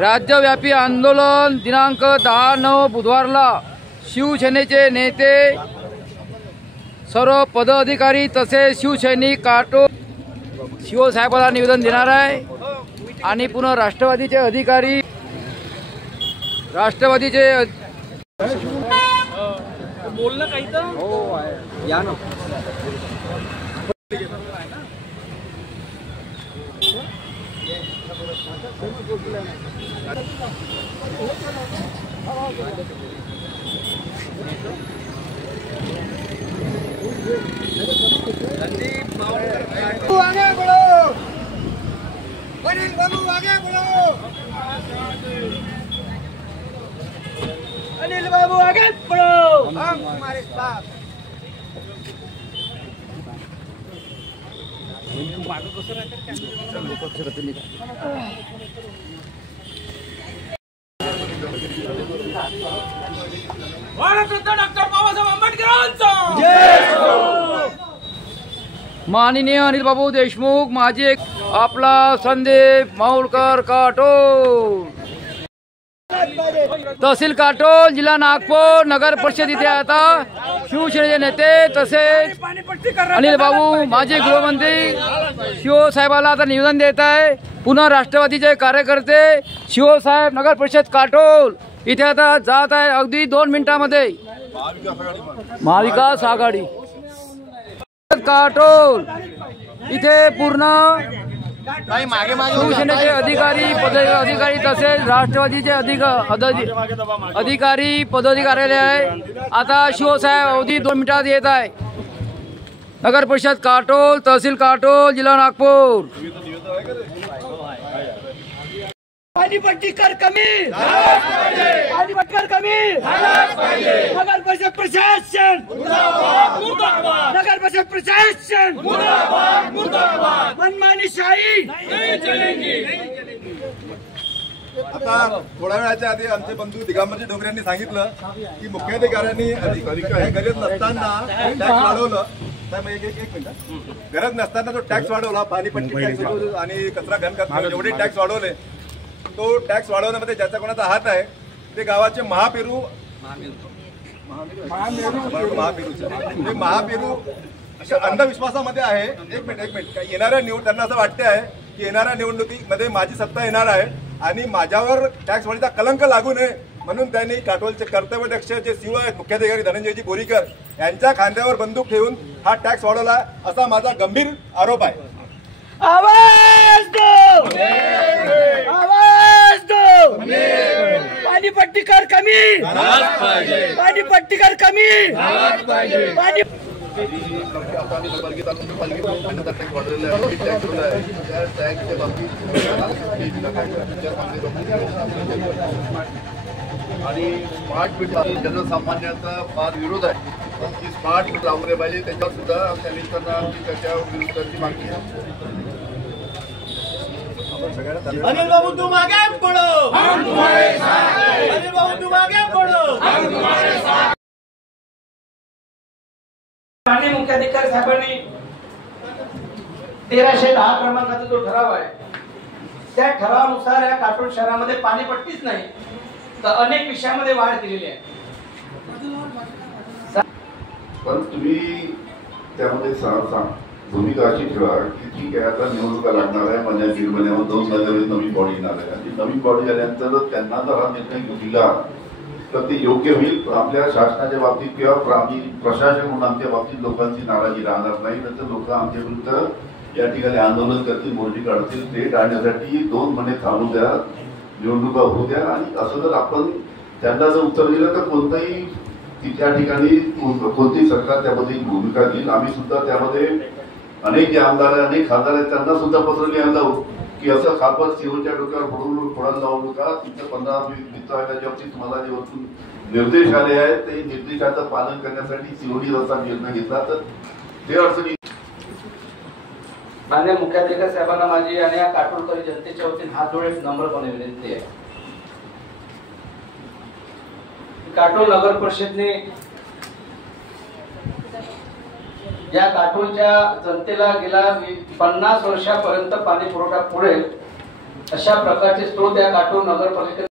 राज्यव्यापी आंदोलन दिनांक 10/9 बुधवारला शिवसेनेचे नेते, सर्व पदाधिकारी तसेच शिवसैनिक काटो शिवसाहेबांना निवेदन देणार आहे। आणि पुन्हा राष्ट्रवादीचे अधिकारी, राष्ट्रवादीचे बोलणं काही तर हो आहे या ना आगे बढ़ो, अनिल बाबू आगे बढ़ो, अनिल बाबू आगे बढ़ो, हम तुम्हारे साथ। भारतरत्न डॉक्टर बाबासाहेब आंबेडकरांचा माननीय अनिल बाबू देशमुख, माझे आपला संदीप माहुरकर काटोल, तहसील काटोल, जिल्हा नागपूर, नगर परिषद इथे आता शिवसेनेचे नेते तसेच अनिल बाबू माजी गृहमंत्री शिवसाहेबाला आता निवेदन देत आहे। पुन्हा राष्ट्रवादीचे कार्यकर्ते शिवसाहेब नगर परिषद काटोल इथे आता जात आहे। अगदी 2 मिनिटांमध्ये महाविकास आघाडी काटोल इथे पूर्ण शिवसेनेचे अधिकारी तसेच राष्ट्रवादीचे अधिकारी पदाधिकारी आहे। आता शिवसाहेब अवधी 2 मिनिटात येत आहे। नगर परिषद काटोल, तहसील काटोल, जिल्हा नागपूर। पाणीपट्टी कर कमी, पाणीपट्टी कर कमी, नगर परिषद प्रशासन मुर्दाबाद, नगर परिषद प्रशासन मुर्दाबाद, मुर्दाबाद, मनमानी शाही नहीं चलेगी। आता थोड्या वेळाच्या आधी आमचे बंधू दिगंबरजी डोंगरे यांनी सांगितलं की मुख्याधिकाऱ्यांनी गरज नसताना टॅक्स वाढवलं। एक मिनिट, गरज नसताना तो टॅक्स वाढवला, पाणीपट्टी टॅक्स आणि कचरा घनकचरा एवढे टॅक्स वाढवले। तो टॅक्स वाढवण्यामध्ये ज्याचा कोणाचा हात आहे ते गावाचे महापेरू अशा अंधविश्वासामध्ये आहे। एक मिनिट, येणाऱ्या त्यांना असं वाटते आहे की येणाऱ्या निवडणुकीमध्ये माझी सत्ता येणार आहे आणि माझ्यावर टॅक्स वाढीचा कलंक लागू नये म्हणून त्यांनी काटोलचे कर्तव्यदक्ष जे सीओ आहेत मुख्याधिकारी धनंजयजी बोरीकर यांच्या खांद्यावर बंदूक ठेवून हा टॅक्स वाढवला असा माझा गंभीर आरोप आहे। आवाज दो, आवाज दो, पाणीपट्टी कर कमी, पाणीपट्टी कर कमी, पाणी आणि स्मार्ट मीटर जनसामान्यांचा फार विरोध आहे की स्मार्ट मीटर लावले पाहिजे, त्याच्यावर सुद्धा त्यांनी त्याच्या विरोधाची मागणी आहे। अनिल बाबू तुम आगे बढ़ो, हम तुम्हारे साथ हैं, अनिल बाबू तुम आगे बढ़ो, हम तुम्हारे साथ। माननीय मुख्याधिकारी साहेबांनी 1310 क्रमांकाचा जो ठराव आहे त्या ठरावानुसार या काटोल शहरामध्ये पाणीपट्टीच नाही तर अनेक विषयामध्ये वाढ केलेली आहे। पण तुम्ही त्यामध्ये भूमिका अशी ठेवा की ठीक आहे आता निवडणुका लागणार आहे, माझ्या दीड महिन्यावर 2 नवीन बॉडी येणार आहे आणि नवीन बॉडी आल्यानंतर त्यांना जर हा निर्णय दिला तर ते योग्य होईल। आपल्या शासनाच्या बाबतीत किंवा प्रशासन म्हणून आमच्या बाबतीत लोकांची नाराजी राहणार नाही, तर लोक आमच्या विरुद्ध या ठिकाणी आंदोलन करतील, मोर्चे काढतील। ते टाळण्यासाठी 2 महिने थांबू द्या, निवडणुका होऊ द्या आणि असं जर आपण त्यांना जर उत्तर दिलं तर कोणताही त्या ठिकाणी कोणती सरकार त्यामध्ये भूमिका घेईल। आम्ही सुद्धा त्यामध्ये अनेक जे आमदार आहेत, अनेक खासदार आहेत त्यांना सुद्धा पत्र लिहायला लावू की असं खापत सीओच्या डोक्यावर फोडायला लावू नका। तुमच्या 15-20 मित्र आहेत त्याच्यावरती तुम्हाला जे वरतून निर्देश आले आहेत ते निर्देशाचं पालन करण्यासाठी सीओडी असा निर्णय घेतला तर ते अडचणी। माननीय मुख्याधिकारी साहेबांना माझी आणि या काटोलकरी जनतेच्या वतीने हात जोडून नम्रपणे विनंती आहे। काटोल नगर परिषदने या काटोलच्या जनतेला गेल्या 50 वर्षापर्यंत पाणी पुरवठा पुढेल अशा प्रकारचे स्त्रोत या काटोल नगर परिषद